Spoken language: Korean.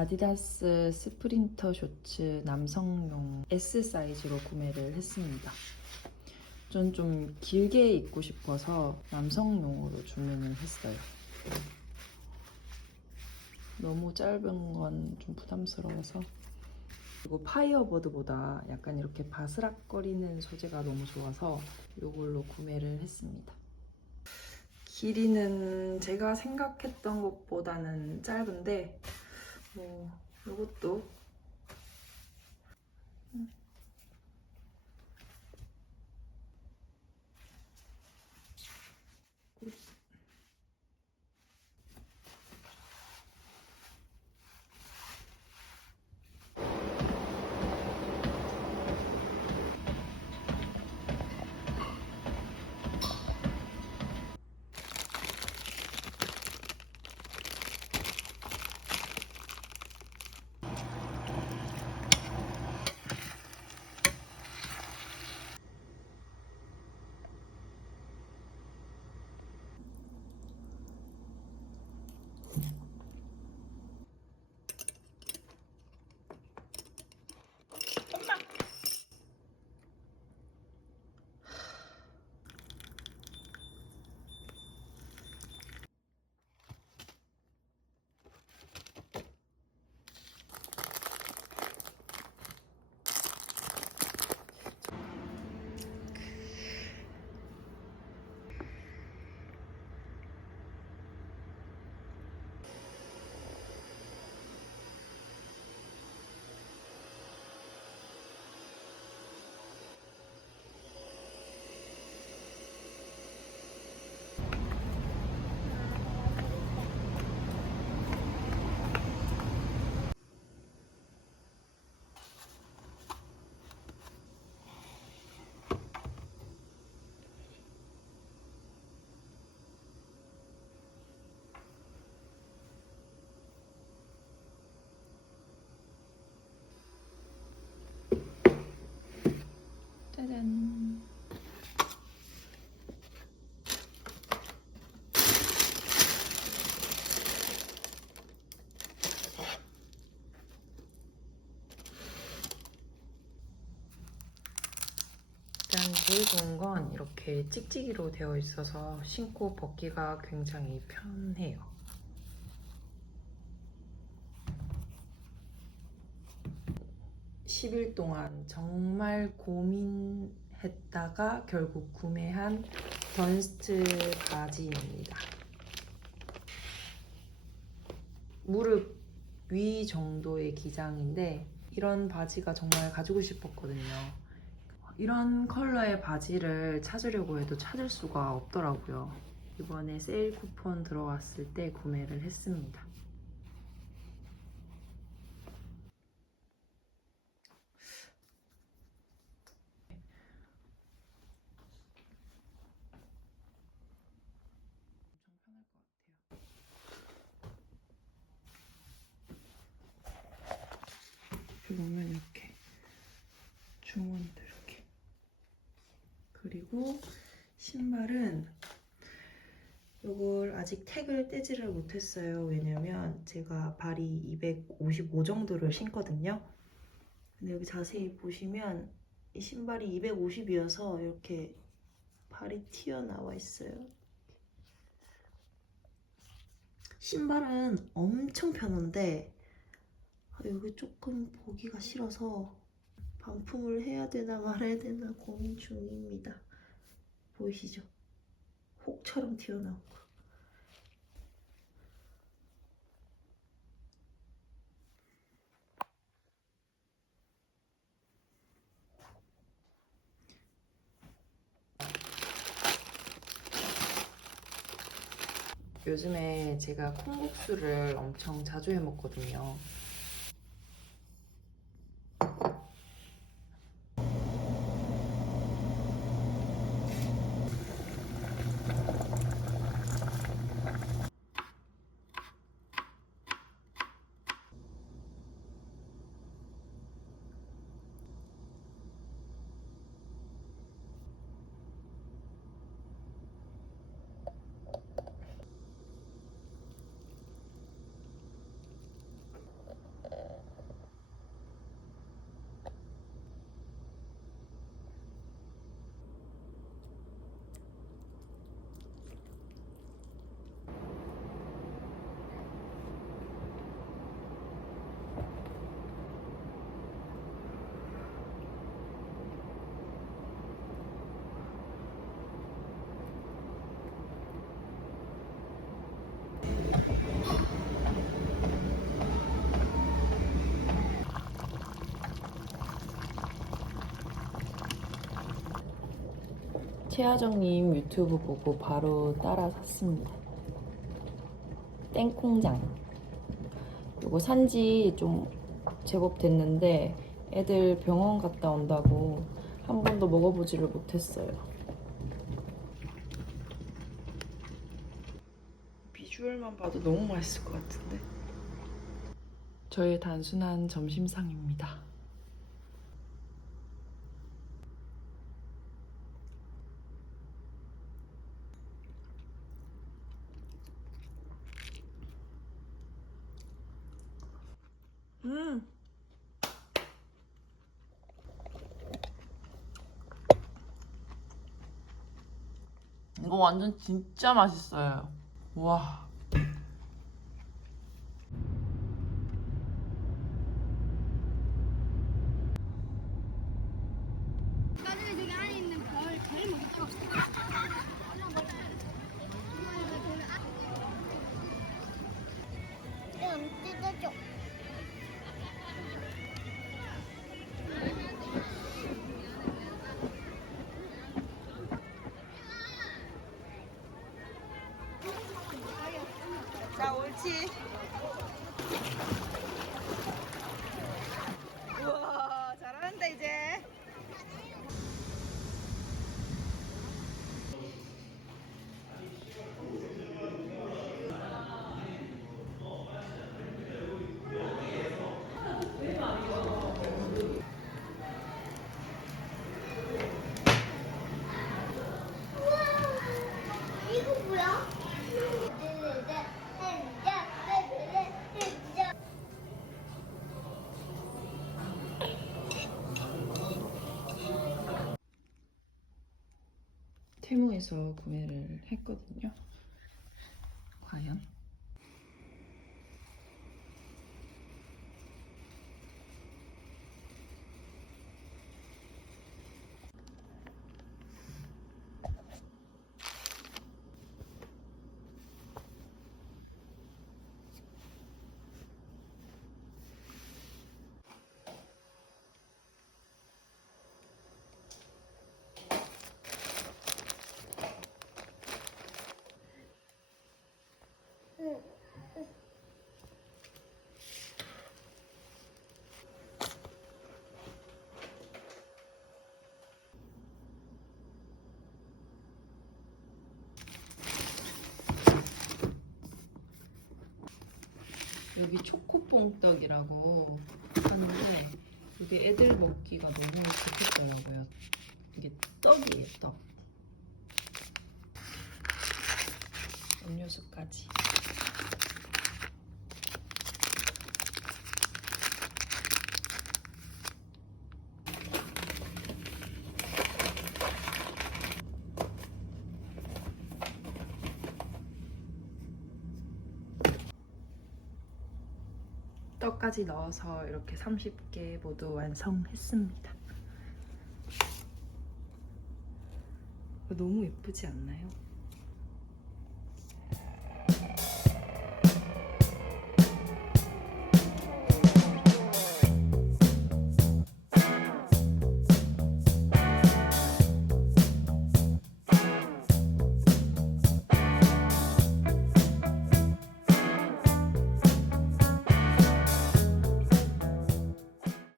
아디다스 스프린터 셔츠 남성용 S 사이즈로 구매를 했습니다. 전 좀 길게 입고 싶어서 남성용으로 주문을 했어요. 너무 짧은 건 좀 부담스러워서 그리고 파이어보드보다 약간 이렇게 바스락거리는 소재가 너무 좋아서 이걸로 구매를 했습니다. 길이는 제가 생각했던 것보다는 짧은데 뭐 이것도 음. 짜잔. 일단 제일 좋은 건 이렇게 찍찍이로 되어 있어서 신고 벗기가 굉장히 편해요. (10일) 동안 정말 고민했다가 결국 구매한 번스트 바지입니다. 무릎 위 정도의 기장인데 이런 바지가 정말 가지고 싶었거든요. 이런 컬러의 바지를 찾으려고 해도 찾을 수가 없더라고요. 이번에 세일 쿠폰 들어왔을 때 구매를 했습니다. 엄청 편할 것 같아요. 여기 보면 이렇게 주머니도 이렇게 그리고 신발은 이걸 아직 택을 떼지를 못했어요. 왜냐면 제가 발이 255 정도를 신거든요. 근데 여기 자세히 보시면 이 신발이 250이어서 이렇게 발이 튀어나와 있어요. 신발은 엄청 편한데 아, 여기 조금 보기가 싫어서 반품을 해야 되나 말아야 되나 고민 중입니다. 보이시죠? 혹처럼 튀어나온 거. 요즘에 제가 콩국수를 엄청 자주 해 먹거든요. 최하정님 유튜브 보고 바로 따라 샀습니다. 땡콩장. 이거 산지 좀 제법 됐는데 애들 병원 갔다 온다고 한 번도 먹어보지를 못했어요. 비주얼만 봐도 너무 맛있을 것 같은데. 저의 단순한 점심상입니다. 음. 이거 완전 진짜 맛있어요. 와. 나중에 저기 안에 있는 벌, 벌 먹도 테무에서 구매를 했거든요. 여기 초코뽕떡이라고 하는데 이게 애들 먹기가 너무 좋겠더라고요. 이게 떡이에요, 떡. 음료수까지. 떡까지 넣어서 이렇게 30개 모두 완성했습니다. 너무 예쁘지 않나요?